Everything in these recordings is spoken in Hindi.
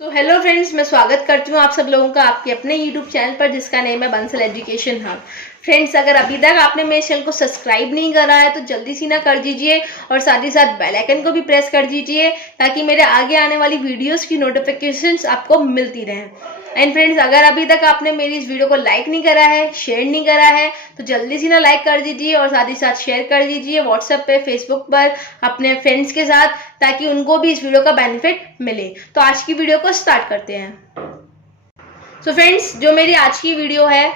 तो हेलो फ्रेंड्स, मैं स्वागत करती हूँ आप सब लोगों का आपके अपने यूट्यूब चैनल पर जिसका नेम है बंसल एजुकेशन हब। फ्रेंड्स, अगर अभी तक आपने मेरे चैनल को सब्सक्राइब नहीं करा है तो जल्दी से ना कर दीजिए और साथ ही साथ बेल आइकन को भी प्रेस कर दीजिए ताकि मेरे आगे आने वाली वीडियोस की नोटिफिकेशंस आपको मिलती रहें। एंड फ्रेंड्स, अगर अभी तक आपने मेरी इस वीडियो को लाइक नहीं करा है, शेयर नहीं करा है तो जल्दी से ना लाइक कर दीजिए और साथ ही साथ शेयर कर दीजिए व्हाट्सएप पे, फेसबुक पर अपने फ्रेंड्स के साथ, ताकि उनको भी इस वीडियो का बेनिफिट मिले। तो आज की वीडियो को स्टार्ट करते हैं। सो फ्रेंड्स, जो मेरी आज की वीडियो है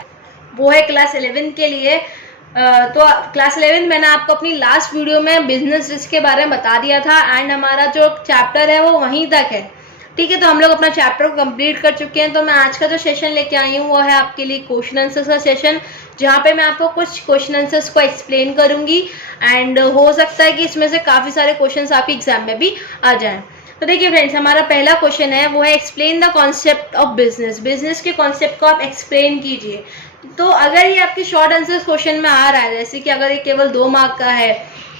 वो है क्लास 11 के लिए। तो क्लास 11 मैंने आपको अपनी लास्ट वीडियो में बिजनेस रिस्क के बारे में बता दिया था एंड हमारा जो चैप्टर है वो वहीं तक है। ठीक है, तो हम लोग अपना चैप्टर को कंप्लीट कर चुके हैं। तो मैं आज का जो सेशन लेके आई हूँ वो है आपके लिए क्वेश्चन आंसर्स का सेशन, जहाँ पे मैं आपको कुछ क्वेश्चन आंसर्स को एक्सप्लेन करूंगी एंड हो सकता है कि इसमें से काफ़ी सारे क्वेश्चंस आपके एग्जाम में भी आ जाएं। तो देखिए फ्रेंड्स, हमारा पहला क्वेश्चन है वो है explain the concept of business. Business के कॉन्सेप्ट को आप एक्सप्लेन कीजिए। तो अगर ये आपके शॉर्ट आंसर क्वेश्चन में आ रहा है, जैसे कि अगर ये केवल 2 मार्क का है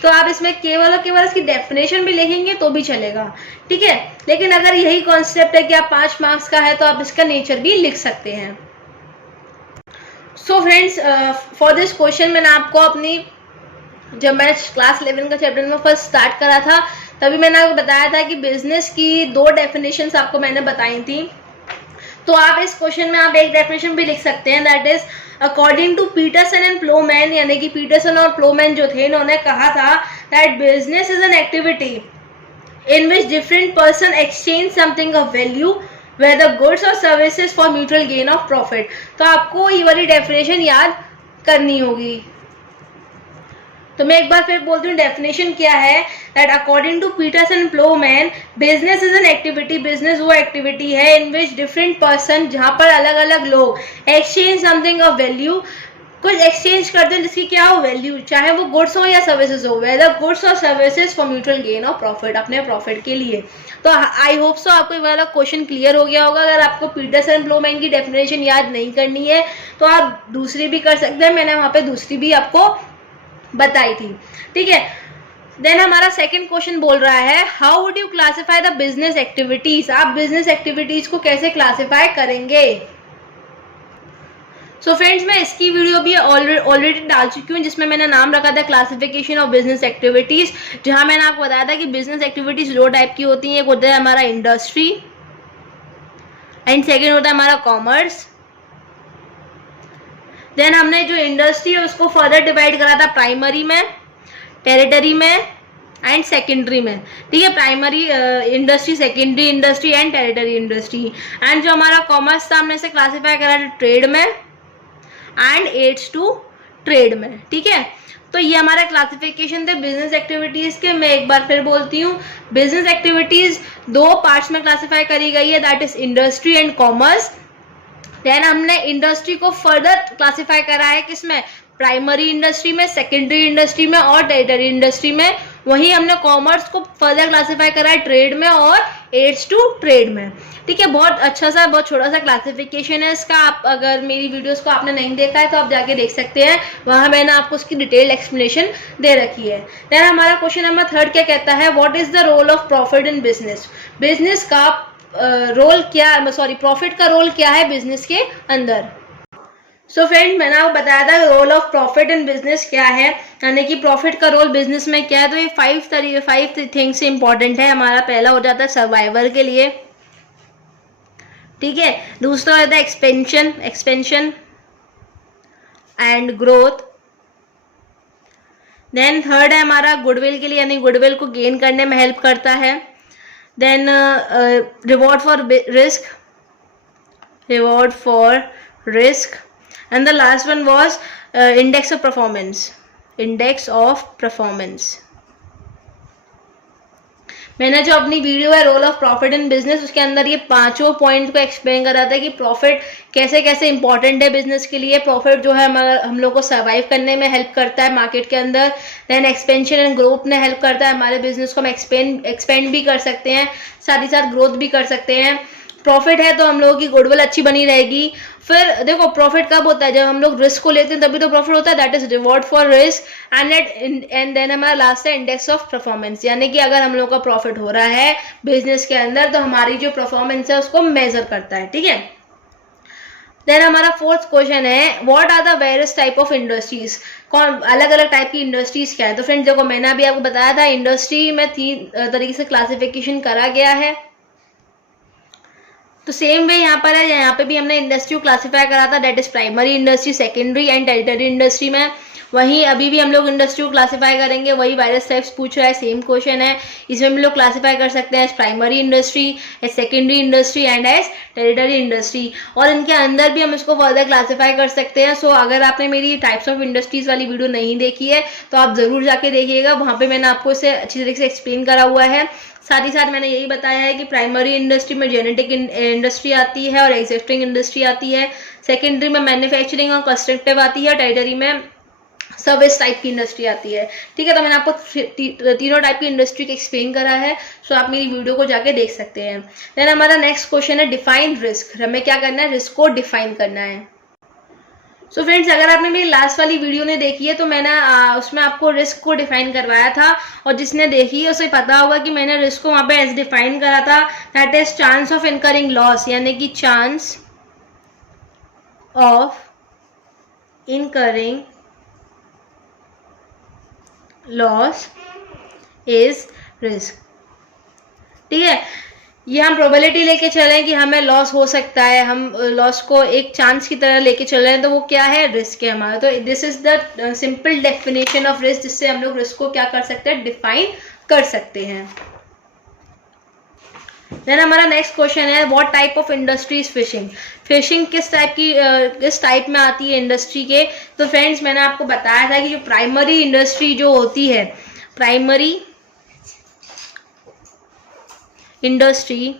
तो आप इसमें केवल और केवल इसकी डेफिनेशन भी लिखेंगे तो भी चलेगा। ठीक है, लेकिन अगर यही कॉन्सेप्ट है कि आप 5 मार्क्स का है तो आप इसका नेचर भी लिख सकते हैं। So friends, for this question मैंने आपको अपनी जब मैं क्लास 11 का चैप्टर में फर्स्ट स्टार्ट करा था तभी मैंने आपको बताया था कि बिजनेस की 2 डेफिनेशंस आपको मैंने बताई थी। तो आप इस क्वेश्चन में आप एक डेफिनेशन भी लिख सकते हैं, that is according to Peterson and Plowman, यानी कि पीटरसन और प्लोमैन जो थे इन्होंने कहा था that business is an activity in which different person exchange something of value where the goods और services for mutual gain of profit. तो आपको ये वाली डेफिनेशन याद करनी होगी। तो मैं एक बार फिर बोलती हूँ डेफिनेशन क्या है, that according to Peterson and Plowman business is an activity, business वो एक्टिविटी है इन विच डिफरेंट पर्सन, जहाँ पर अलग अलग लोग एक्सचेंज समथिंग ऑफ वैल्यू, कुछ एक्सचेंज करते हैं जिसकी क्या हो वैल्यू, चाहे वो गुड्स हो या सर्विसेज हो, वेदर गुड्स और services for mutual gain of profit, अपने प्रॉफिट के लिए। तो आई होप सो आपको ये वाला क्वेश्चन क्लियर हो गया होगा। अगर आपको पीटरसन एंड प्लोमैन की डेफिनेशन याद नहीं करनी है तो आप दूसरी भी कर सकते हैं, मैंने वहाँ पे दूसरी भी आपको बताई थी। ठीक है, देन हमारा सेकंड क्वेश्चन बोल रहा है how would you classify the business activities. आप बिजनेस एक्टिविटीज को कैसे क्लासिफाई करेंगे। सो फ्रेंड्स, मैं इसकी वीडियो भी ऑलरेडी डाल चुकी हूँ जिसमें मैंने नाम रखा था क्लासिफिकेशन ऑफ बिजनेस एक्टिविटीज, जहां मैंने आपको बताया था कि बिजनेस एक्टिविटीज 2 टाइप की होती हैं। एक होता है हमारा इंडस्ट्री एंड सेकेंड होता है हमारा कॉमर्स। देन हमने जो इंडस्ट्री है उसको फर्दर डिवाइड करा था प्राइमरी में, टेरिटरी में एंड सेकेंडरी में। ठीक है, primary industry, secondary industry and territory industry. And जो हमारा कॉमर्स था हमने इसे क्लासिफाई करा था ट्रेड में एंड एड्स टू ट्रेड में। ठीक है, तो ये हमारा क्लासिफिकेशन थे बिजनेस एक्टिविटीज के। मैं एक बार फिर बोलती हूँ, बिजनेस एक्टिविटीज 2 पार्ट्स में क्लासिफाई करी गई है, that is industry and commerce. Then हमने इंडस्ट्री को फर्दर क्लासिफाई करा है किसमें, प्राइमरी इंडस्ट्री में, सेकेंडरी इंडस्ट्री में और टेरिटरी इंडस्ट्री में। वहीं हमने कॉमर्स को फर्दर क्लासिफाई करा है ट्रेड में और एड्स टू ट्रेड में। ठीक है, बहुत अच्छा सा, बहुत छोटा सा क्लासिफिकेशन है इसका। आप अगर मेरी वीडियोस को आपने नहीं देखा है तो आप जाके देख सकते हैं, वहां मैंने आपको उसकी डिटेल एक्सप्लेनेशन दे रखी है। देन हमारा क्वेश्चन नंबर 3 क्या कहता है, what is the role of profit in business. Business का रोल क्या, सॉरी प्रॉफिट का रोल क्या है बिजनेस के अंदर। सो फ्रेंड, मैंने आपको बताया था role of profit in business क्या है, यानी कि प्रॉफिट का रोल बिजनेस में क्या है। तो ये 5 थिंग्स इंपॉर्टेंट है। हमारा पहला हो जाता है सर्वाइवल के लिए। ठीक है, दूसरा होता है expansion and growth. Then third है हमारा गुडविल के लिए, यानी गुडविल को गेन करने में हेल्प करता है। Then reward for risk and the last one was index of performance। मैंने जो अपनी वीडियो है role of profit in business, उसके अंदर ये 5 पॉइंट को एक्सप्लेन करा था कि प्रॉफिट कैसे कैसे इंपॉर्टेंट है बिजनेस के लिए। प्रॉफिट जो है हमारा हम लोग को सर्वाइव करने में हेल्प करता है मार्केट के अंदर। देन एक्सपेंशन एंड ग्रोथ ने हेल्प करता है हमारे बिजनेस को हम एक्सपेंड भी कर सकते हैं, साथ ही साथ ग्रोथ भी कर सकते हैं। प्रॉफिट है तो हम लोगों की गुडविल अच्छी बनी रहेगी। फिर देखो प्रॉफिट कब होता है, जब हम लोग रिस्क को लेते हैं तभी तो प्रॉफिट होता है, that is reward for risk. And then हमारा लास्ट है इंडेक्स ऑफ परफॉर्मेंस, यानी कि अगर हम लोग का प्रॉफिट हो रहा है बिजनेस के अंदर तो हमारी जो परफॉर्मेंस है उसको मेजर करता है, ठीक है। देन हमारा फोर्थ क्वेश्चन है what are the various type of industries, कौन अलग अलग टाइप की इंडस्ट्रीज क्या है। तो फ्रेंड्स देखो मैंने अभी आपको बताया था इंडस्ट्री में 3 तरीके से क्लासिफिकेशन करा गया है, तो सेम वे यहाँ पर है, यहाँ पे भी हमने इंडस्ट्री को क्लासीफाई करा था, that is primary industry, secondary and territory industry में। वहीं अभी भी हम लोग इंडस्ट्री को क्लासीफाई करेंगे, वही वायरस टाइप्स पूछ रहा है, सेम क्वेश्चन है। इसमें हम लोग क्लासीफाई कर सकते हैं as primary industry, as secondary industry and as territory industry, और इनके अंदर भी हम इसको फर्दर क्लासीफाई कर सकते हैं। सो अगर आपने मेरी टाइप्स ऑफ इंडस्ट्रीज वाली वीडियो नहीं देखी है तो आप जरूर जाके देखिएगा, वहाँ पे मैंने आपको इसे अच्छी तरीके से एक्सप्लेन करा हुआ है। साथ ही साथ मैंने यही बताया है कि प्राइमरी इंडस्ट्री में जेनेटिक इंडस्ट्री आती है और एग्जिस्टिंग इंडस्ट्री आती है, सेकेंडरी में मैन्युफैक्चरिंग और कंस्ट्रक्टिव आती है, टेरिटरी में सर्विस टाइप की इंडस्ट्री आती है, ठीक है। तो मैंने आपको तीनों टाइप की इंडस्ट्री को एक्सप्लेन करा है, सो आप मेरी वीडियो को जाके देख सकते हैं। देन हमारा नेक्स्ट क्वेश्चन है डिफाइन रिस्क, हमें क्या करना है, रिस्क को डिफाइन करना है। सो फ्रेंड्स अगर आपने मेरी लास्ट वाली वीडियो ने देखी है तो मैंने उसमें आपको रिस्क को डिफाइन करवाया था, और जिसने देखी है उसे पता होगा कि मैंने रिस्क को वहाँ पे ऐसे डिफाइन करा था, that is chance of incurring loss, यानी कि chance of incurring loss is risk, ठीक है। ये हम प्रोबेबिलिटी लेके चल रहे हैं कि हमें लॉस हो सकता है, हम लॉस को एक चांस की तरह लेके चल रहे हैं, तो वो क्या है, रिस्क है हमारा। तो this is the simple definition of risk, जिससे हम लोग रिस्क को क्या कर सकते हैं, डिफाइन कर सकते हैं। देन हमारा नेक्स्ट क्वेश्चन है what type of industry is fishing, fishing किस टाइप की किस टाइप में आती है इंडस्ट्री के। तो फ्रेंड्स मैंने आपको बताया था कि जो प्राइमरी इंडस्ट्री जो होती है, प्राइमरी इंडस्ट्री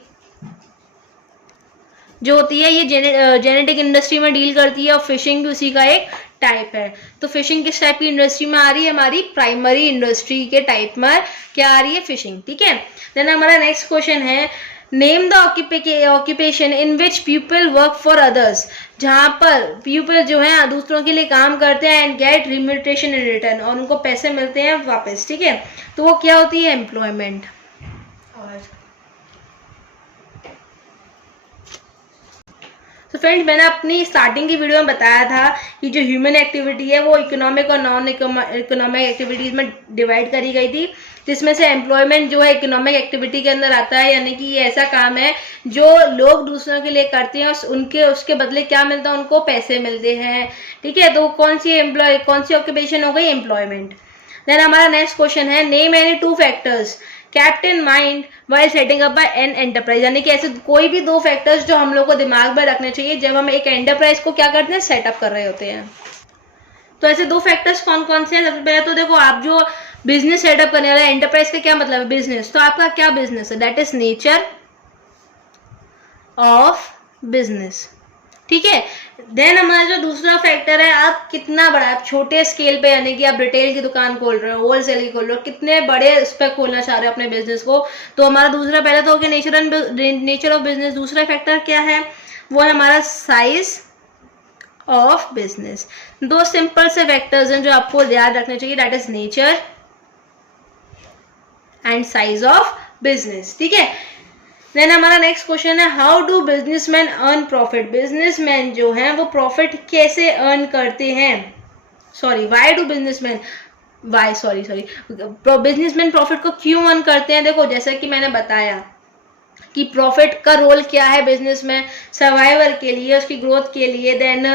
जो होती है ये जेनेटिक इंडस्ट्री में डील करती है, और फिशिंग भी उसी का एक टाइप है। तो फिशिंग किस टाइप की इंडस्ट्री में आ रही है, हमारी प्राइमरी इंडस्ट्री के टाइप में क्या आ रही है, फिशिंग, ठीक है। देन हमारा नेक्स्ट क्वेश्चन है name the occupation in which people work for others, जहाँ पर पीपल जो है दूसरों के लिए काम करते हैं and get remuneration in return, और उनको पैसे मिलते हैं वापस, ठीक है। तो वो क्या होती है, एम्प्लॉयमेंट। तो फ्रेंड्स मैंने अपनी स्टार्टिंग की वीडियो में बताया था कि जो ह्यूमन एक्टिविटी है वो इकोनॉमिक और नॉन इकोनॉमिक एक्टिविटीज में डिवाइड करी गई थी, जिसमें से एम्प्लॉयमेंट जो है इकोनॉमिक एक्टिविटी के अंदर आता है, यानी कि ये ऐसा काम है जो लोग दूसरों के लिए करते हैं और उसके बदले क्या मिलता है, उनको पैसे मिलते हैं, ठीक है। तो कौन सी ऑक्यूपेशन हो गई, एम्प्लॉयमेंट। देन हमारा नेक्स्ट क्वेश्चन है name any 2 factors kept in mind while setting up an enterprise, यानी कि ऐसे कोई भी 2 फैक्टर्स जो हम लोग को दिमाग में रखने चाहिए जब हम एक एंटरप्राइज को क्या करते हैं, सेटअप कर रहे होते हैं। तो ऐसे 2 फैक्टर्स कौन कौन से हैं। सबसे पहले तो देखो आप जो बिजनेस सेटअप करने वाले, एंटरप्राइज का क्या मतलब है, बिजनेस, तो आपका क्या बिजनेस है, that is nature of business, ठीक है। देन हमारा जो दूसरा फैक्टर है, आप कितना बड़ा, आप छोटे स्केल पे, यानी कि आप रिटेल की दुकान खोल रहे हो, होलसेल की खोल रहे हो, कितने बड़े उस पर खोलना चाह रहे हो अपने बिजनेस को। तो हमारा दूसरा पहले तो हो गया नेचर ऑफ बिजनेस। दूसरा फैक्टर क्या है, वो है हमारा साइज ऑफ बिजनेस। 2 सिंपल से फैक्टर्स हैं जो आपको याद रखने चाहिए, that is nature and size of business, ठीक है। देन हमारा नेक्स्ट क्वेश्चन है how do businessman earn profit, businessman जो हैं वो प्रॉफिट कैसे अर्न करते हैं, why do businessman businessman profit को क्यों अर्न करते हैं। देखो जैसा कि मैंने बताया कि प्रॉफिट का रोल क्या है बिजनेस में, सर्वाइवल के लिए, उसकी ग्रोथ के लिए, देन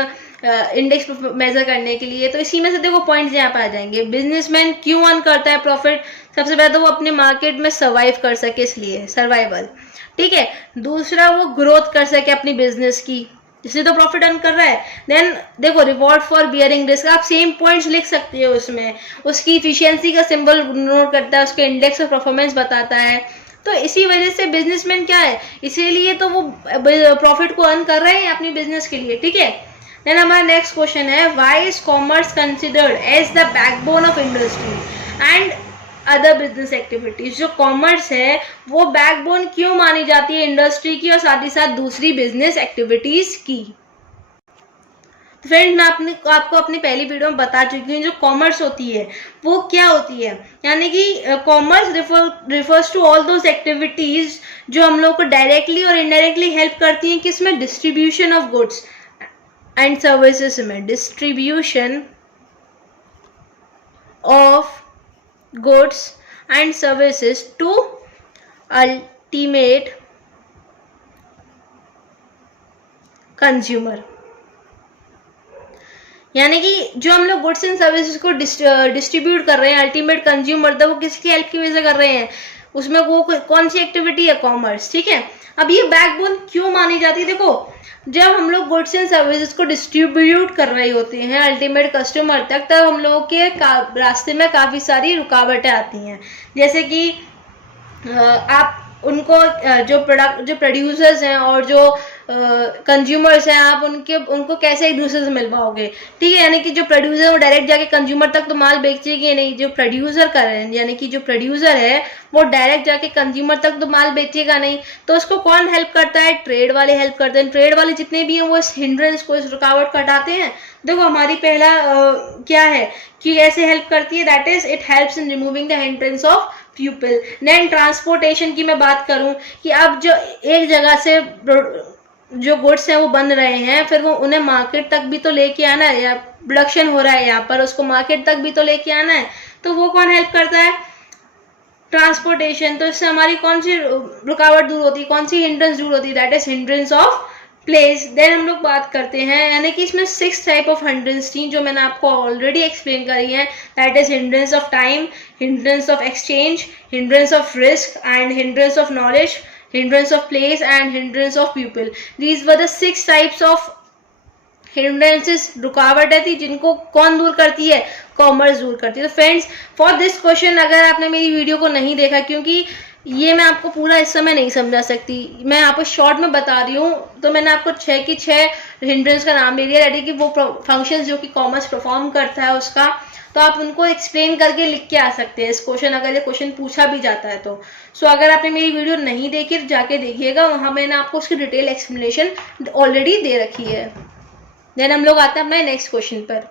इंडेक्स मेजर करने के लिए। तो इसी में से देखो पॉइंट्स यहाँ पे आ जाएंगे। बिजनेसमैन क्यों अर्न करता है प्रॉफिट, सबसे पहले तो वो अपने मार्केट में सर्वाइव कर सके, इसलिए सर्वाइवल, ठीक है। दूसरा वो ग्रोथ कर सके अपनी बिजनेस की, इसलिए तो प्रॉफिट अर्न कर रहा है। देन देखो रिवॉर्ड फॉर बियरिंग रिस्क, आप सेम पॉइंट्स लिख सकते हो उसमें, उसकी इफिशियंसी का सिंबल नोट करता है, उसके इंडेक्स ऑफ परफॉर्मेंस बताता है। तो इसी वजह से बिजनेसमैन क्या है, इसीलिए तो वो प्रॉफिट को अर्न कर रहे हैं अपनी बिजनेस के लिए, ठीक है। देन हमारा नेक्स्ट क्वेश्चन है why is commerce considered as the backbone of industry, and other business activities. जो कॉमर्स है वो बैकबोन क्यों मानी जाती है इंडस्ट्री की और साथ ही साथ दूसरी बिजनेस एक्टिविटीज की। फ्रेंड, मैं आपको अपनी पहली वीडियो में बता चुकी हूँ जो कॉमर्स होती है वो क्या होती है। यानी कि commerce refers to all those activities जो हम लोग को डायरेक्टली और इनडायरेक्टली हेल्प करती हैं, किसमें, distribution of goods and services में। Distribution of goods and services to ultimate consumer. यानी कि जो हम लोग गुड्स एंड सर्विसेज को डिस्ट्रीब्यूट कर रहे हैं अल्टीमेट कंज्यूमर तक, वो किसकी हेल्प की वजह से कर रहे हैं, उसमें वो कौन सी एक्टिविटी है, कॉमर्स। ठीक है, अब ये बैकबोन क्यों मानी जाती है, देखो जब हम लोग गुड्स एंड सर्विसेज को डिस्ट्रीब्यूट कर रहे होते हैं अल्टीमेट कस्टमर तक, तब हम लोगों के रास्ते में काफ़ी सारी रुकावटें आती हैं। जैसे कि आप उनको जो प्रोड्यूसर्स हैं और जो कंज्यूमर्स हैं, आप उनको कैसे एक दूसरे से मिल पाओगे। ठीक है, यानी कि जो प्रोड्यूसर वो डायरेक्ट जाके कंज्यूमर तक तो माल बेचेगी नहीं, जो प्रोड्यूसर कर रहे हैं यानी कि जो प्रोड्यूसर है वो डायरेक्ट जाके कंज्यूमर तक तो माल बेचेगा नहीं, तो उसको कौन हेल्प करता है, ट्रेड वाले हेल्प करते हैं। ट्रेड वाले जितने भी हैं वो इस हिंड्रेंस को, इस रुकावट को हटाते हैं। देखो हमारी पहला क्या है कि ऐसे हेल्प करती है, that is it helps in removing the hindrance of people. Then transportation की मैं बात करूं कि अब जो एक जगह से जो गुड्स हैं वो बन रहे हैं, फिर वो उन्हें मार्केट तक भी तो लेके आना है, या प्रोडक्शन हो रहा है यहाँ पर, उसको मार्केट तक भी तो लेके आना है, तो वो कौन हेल्प करता है, ट्रांसपोर्टेशन। तो इससे हमारी कौन सी रुकावट दूर होती है, कौन सी हिंड्रेंस दूर होती है, that is hindrance of place. Then हम लोग बात करते हैं, यानी कि इसमें 6 टाइप ऑफ हिंड्रेंस थी जो मैंने आपको ऑलरेडी एक्सप्लेन करी है, that is hindrance of time, hindrance of exchange, hindrance of risk and hindrance of knowledge, hindrance of place and hindrance of pupil. These were the 6 types of hindrances, रुकावट थी जिनको कौन दूर करती है, कॉमर्स दूर करती है। तो फ्रेंड्स, फॉर दिस क्वेश्चन अगर आपने मेरी वीडियो को नहीं देखा, क्योंकि ये मैं आपको पूरा इस समय नहीं समझा सकती, मैं आपको शॉर्ट में बता रही हूँ, तो मैंने आपको 6 की 6 हिंड्रेंस का नाम ले दिया, रेडी कि वो फंक्शंस जो कि कॉमर्स परफॉर्म करता है उसका, तो आप उनको एक्सप्लेन करके लिख के आ सकते हैं इस क्वेश्चन, अगर ये क्वेश्चन पूछा भी जाता है तो। सो अगर आपने मेरी वीडियो नहीं देखी जाके देखिएगा, वहाँ मैंने आपको उसकी डिटेल एक्सप्लेनेशन ऑलरेडी दे रखी है। देन हम लोग आते हैं अपने नेक्स्ट क्वेश्चन पर।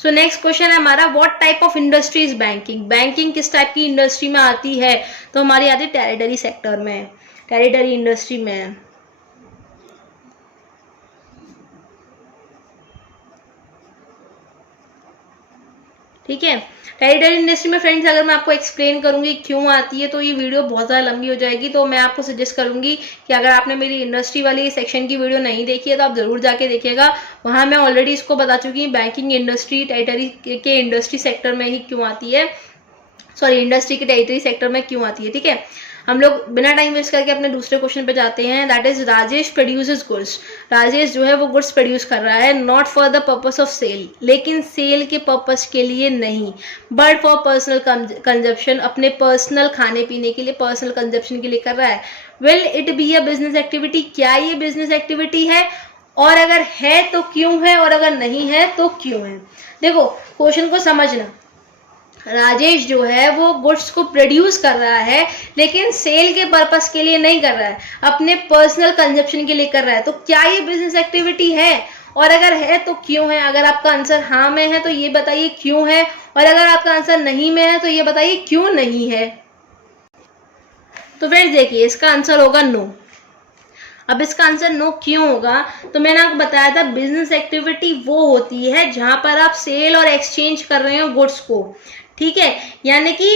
सो नेक्स्ट क्वेश्चन है हमारा, what type of industry is banking. Banking किस टाइप की इंडस्ट्री में आती है, तो हमारी आती है टेरिटरी सेक्टर में, टेरिटरी इंडस्ट्री में। ठीक है, टेरिटरी इंडस्ट्री में फ्रेंड्स अगर मैं आपको एक्सप्लेन करूंगी क्यों आती है तो ये वीडियो बहुत ज़्यादा लंबी हो जाएगी, तो मैं आपको सजेस्ट करूंगी कि अगर आपने मेरी इंडस्ट्री वाली सेक्शन की वीडियो नहीं देखी है तो आप ज़रूर जाके देखिएगा, वहाँ मैं ऑलरेडी इसको बता चुकी हूँ बैंकिंग इंडस्ट्री टेरिटरी के इंडस्ट्री सेक्टर में ही क्यों आती है, सॉरी इंडस्ट्री के टेरिटरी सेक्टर में क्यों आती है। ठीक है, हम लोग बिना टाइम वेस्ट करके अपने दूसरे क्वेश्चन पे जाते हैं, that is Rajesh produces goods. Rajesh जो है वो गुड्स प्रोड्यूस कर रहा है, not for the purpose of sale, लेकिन सेल के पर्पस के लिए नहीं, बट फॉर पर्सनल कंजप्शन, अपने पर्सनल खाने पीने के लिए, पर्सनल कंजप्शन के लिए कर रहा है। Will it be a business activity, क्या ये बिजनेस एक्टिविटी है, और अगर है तो क्यों है, और अगर नहीं है तो क्यों है। देखो क्वेश्चन को समझना, राजेश जो है वो गुड्स को प्रोड्यूस कर रहा है लेकिन सेल के पर्पस के लिए नहीं कर रहा है, अपने पर्सनल कंजप्शन के लिए कर रहा है, तो क्या ये बिजनेस एक्टिविटी है, और अगर है तो क्यों है। अगर आपका आंसर हाँ में है तो ये बताइए क्यों है, और अगर आपका आंसर नहीं में है तो ये बताइए क्यों नहीं है। तो फ्रेंड्स देखिए इसका आंसर होगा नो। अब इसका आंसर नो क्यों होगा, तो मैंने आपको बताया था बिजनेस एक्टिविटी वो होती है जहां पर आप सेल और एक्सचेंज कर रहे हो गुड्स को। ठीक है, यानी कि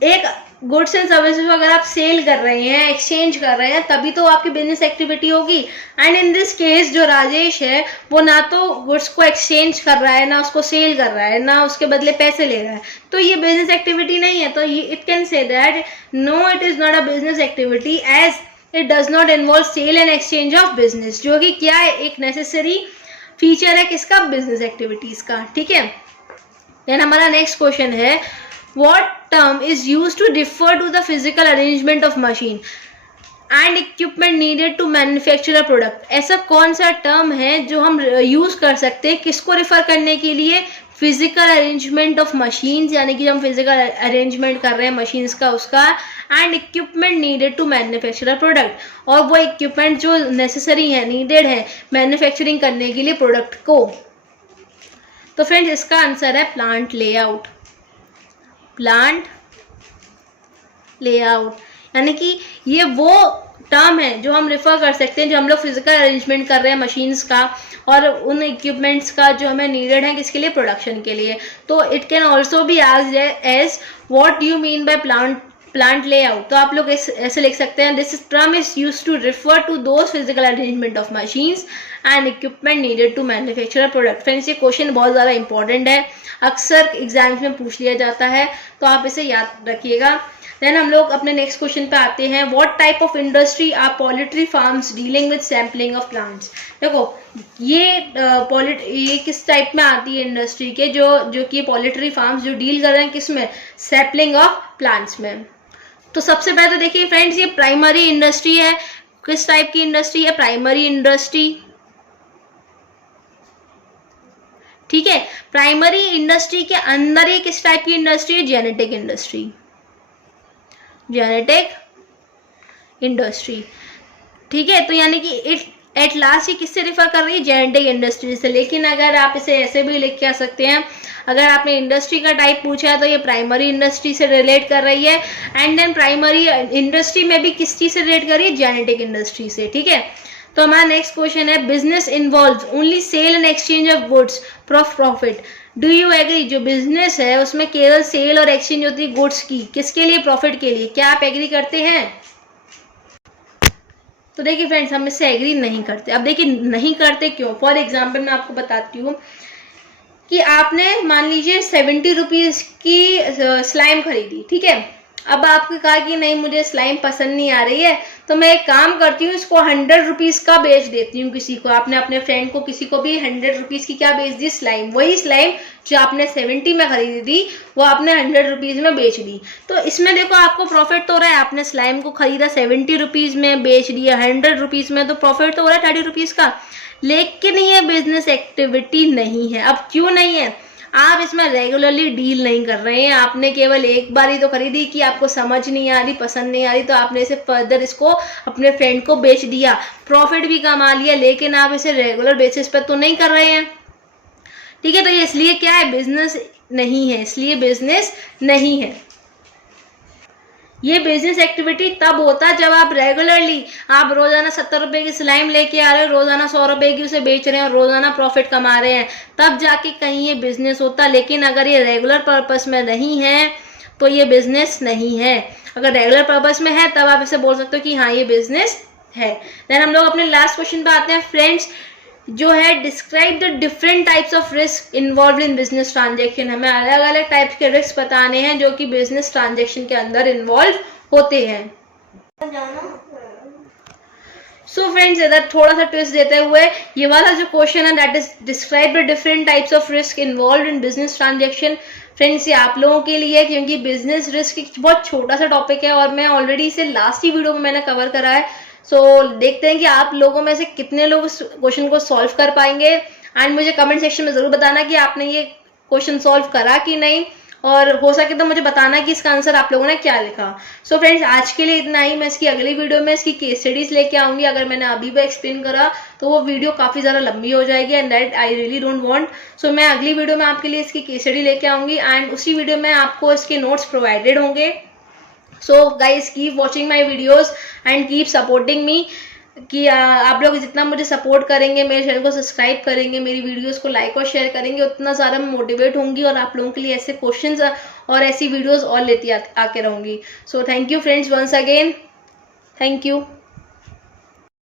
एक गुड्स एंड सर्विसेज को अगर आप सेल कर रहे हैं, एक्सचेंज कर रहे हैं, तभी तो आपकी बिजनेस एक्टिविटी होगी। एंड इन दिस केस जो राजेश है वो ना तो गुड्स को एक्सचेंज कर रहा है, ना उसको सेल कर रहा है, ना उसके बदले पैसे ले रहा है, तो ये बिजनेस एक्टिविटी नहीं है। तो it can say that no, it is not a business activity as it does not involve sale and exchange of business, जो कि क्या है, एक नेसेसरी फीचर है किसका, बिजनेस एक्टिविटीज का। ठीक है, देन हमारा नेक्स्ट क्वेश्चन है, what term is used to refer to the physical arrangement of machine and equipment needed to manufacture a product। ऐसा कौन सा टर्म है जो हम यूज कर सकते हैं किसको रिफर करने के लिए, फिजिकल अरेंजमेंट ऑफ मशीन्स, यानी कि हम फिजिकल अरेंजमेंट कर रहे हैं मशीन्स का उसका, and equipment needed to manufacture a product, और वो इक्विपमेंट जो नेसेसरी है, नीडेड है मैन्युफैक्चरिंग करने के लिए प्रोडक्ट को। तो फ्रेंड्स इसका आंसर है प्लांट लेआउट। प्लांट लेआउट यानी कि ये वो टर्म है जो हम रेफर कर सकते हैं, जो हम लोग फिजिकल अरेंजमेंट कर रहे हैं मशीन्स का और उन इक्विपमेंट्स का जो हमें नीडेड है किसके लिए, प्रोडक्शन के लिए। तो it can also be asked as what you mean by plant layout. तो आप लोग ऐसे लिख सकते हैं, this term is used to refer to those physical arrangement of machines and equipment needed to manufacture a product. Friends ये क्वेश्चन बहुत ज़्यादा इंपॉर्टेंट है, अक्सर एग्जाम्स में पूछ लिया जाता है, तो आप इसे याद रखिएगा। देन हम लोग अपने नेक्स्ट क्वेश्चन पे आते हैं, what type of industry are poultry farms dealing with sampling of plants. देखो ये किस टाइप में आती है इंडस्ट्री के, जो कि पोल्ट्री फार्म्स जो डील कर रहे हैं किस में, सैम्पलिंग ऑफ प्लांट्स में। तो सबसे पहले तो देखिए फ्रेंड्स, ये प्राइमरी इंडस्ट्री है। किस टाइप की इंडस्ट्री है, प्राइमरी इंडस्ट्री। ठीक है, प्राइमरी इंडस्ट्री के अंदर ही किस टाइप की इंडस्ट्री है, जेनेटिक इंडस्ट्री। जेनेटिक इंडस्ट्री, ठीक है। तो यानी कि इट एट लास्ट ये किससे रिफर कर रही है, जेनेटिक इंडस्ट्री से। लेकिन अगर आप इसे ऐसे भी लिख के आ सकते हैं, अगर आपने इंडस्ट्री का टाइप पूछा है तो ये प्राइमरी इंडस्ट्री से रिलेट कर रही है, एंड देन प्राइमरी इंडस्ट्री में भी किस चीज से रिलेट कर रही है, जेनेटिक इंडस्ट्री से। ठीक है, तो हमारा नेक्स्ट क्वेश्चन है, business involve only sale and exchange of goods for profit. Do you agree, जो बिजनेस है उसमें केवल सेल और एक्सचेंज होती है गुड्स की, किसके लिए, प्रॉफिट के लिए। क्या आप एग्री करते हैं? तो देखिए फ्रेंड्स, हम इससे एग्री नहीं करते। अब देखिए नहीं करते क्यों, फॉर एग्जाम्पल मैं आपको बताती हूँ कि आपने मान लीजिए 70 रुपीज़ की स्लाइम खरीदी, ठीक है। अब आपने कहा कि नहीं मुझे स्लाइम पसंद नहीं आ रही है, तो मैं एक काम करती हूँ, इसको 100 रुपीज़ का बेच देती हूँ किसी को। आपने अपने फ्रेंड को किसी को भी 100 रुपीज़ की क्या बेच दी, स्लाइम। वही स्लाइम जो आपने 70 में खरीदी थी वो आपने 100 रुपीज़ में बेच दी। तो इसमें देखो आपको प्रॉफिट तो हो रहा है, आपने स्लाइम को खरीदा 70 रुपीज़ में, बेच दिया 100 रुपीज़ में, तो प्रॉफिट तो हो रहा है 30 रुपीज़ का। लेकिन ये बिजनेस एक्टिविटी नहीं है। अब क्यों नहीं है, आप इसमें रेगुलरली डील नहीं कर रहे हैं। आपने केवल एक बार ही तो खरीदी कि आपको समझ नहीं आ रही, पसंद नहीं आ रही, तो आपने इसे फर्दर इसको अपने फ्रेंड को बेच दिया, प्रॉफिट भी कमा लिया, लेकिन आप इसे रेगुलर बेसिस पर तो नहीं कर रहे हैं। ठीक है, तो ये इसलिए क्या है, बिजनेस नहीं है, इसलिए बिजनेस नहीं है। ये बिजनेस एक्टिविटी तब होता है जब आप रेगुलरली, आप रोजाना 70 रुपए की स्लाइम लेके आ रहे हो, रोजाना 100 रुपए की उसे बेच रहे हैं और रोजाना प्रॉफिट कमा रहे हैं, तब जाके कहीं ये बिजनेस होता है। लेकिन अगर ये रेगुलर पर्पस में नहीं है तो ये बिजनेस नहीं है। अगर रेगुलर पर्पस में है तब आप इसे बोल सकते हो कि हाँ ये बिजनेस है। देन हम लोग अपने लास्ट क्वेश्चन पे आते हैं फ्रेंड्स, जो है describe the different types of risk involve in business transaction. हमें अलग अलग टाइप्स के रिस्क बताने हैं जो कि बिजनेस ट्रांजेक्शन के अंदर इन्वॉल्व होते हैं। सो फ्रेंड्स, इधर थोड़ा सा ट्विस्ट देते हुए ये वाला जो क्वेश्चन है, that is describe the different types of risk involve in business transaction. Friends ये आप लोगों के लिए, क्योंकि बिजनेस रिस्क एक बहुत छोटा सा टॉपिक है और मैं ऑलरेडी इसे लास्ट ही वीडियो में मैंने कवर करा है। सो देखते हैं कि आप लोगों में से कितने लोग इस क्वेश्चन को सॉल्व कर पाएंगे, एंड मुझे कमेंट सेक्शन में जरूर बताना कि आपने ये क्वेश्चन सॉल्व करा कि नहीं, और हो सके तो मुझे बताना कि इसका आंसर आप लोगों ने क्या लिखा। सो फ्रेंड्स आज के लिए इतना ही। मैं इसकी अगली वीडियो में इसकी केस स्टडीज लेके आऊंगी। अगर मैंने अभी भी एक्सप्लेन करा तो वो वीडियो काफी ज्यादा लंबी हो जाएगी, and that I really don't want. So मैं अगली वीडियो में आपके लिए इसकी केस स्टडी लेके आऊंगी, एंड उसी वीडियो में आपको इसके नोट्स प्रोवाइडेड होंगे। So guys keep watching my videos and keep supporting me, कि आप लोग जितना मुझे सपोर्ट करेंगे, मेरे चैनल को सब्सक्राइब करेंगे, मेरी वीडियोस को लाइक और शेयर करेंगे, उतना ज़्यादा मैं मोटिवेट होंगी और आप लोगों के लिए ऐसे क्वेश्चंस और ऐसी वीडियोस और लेती आके रहूँगी। So thank you friends once again, thank you.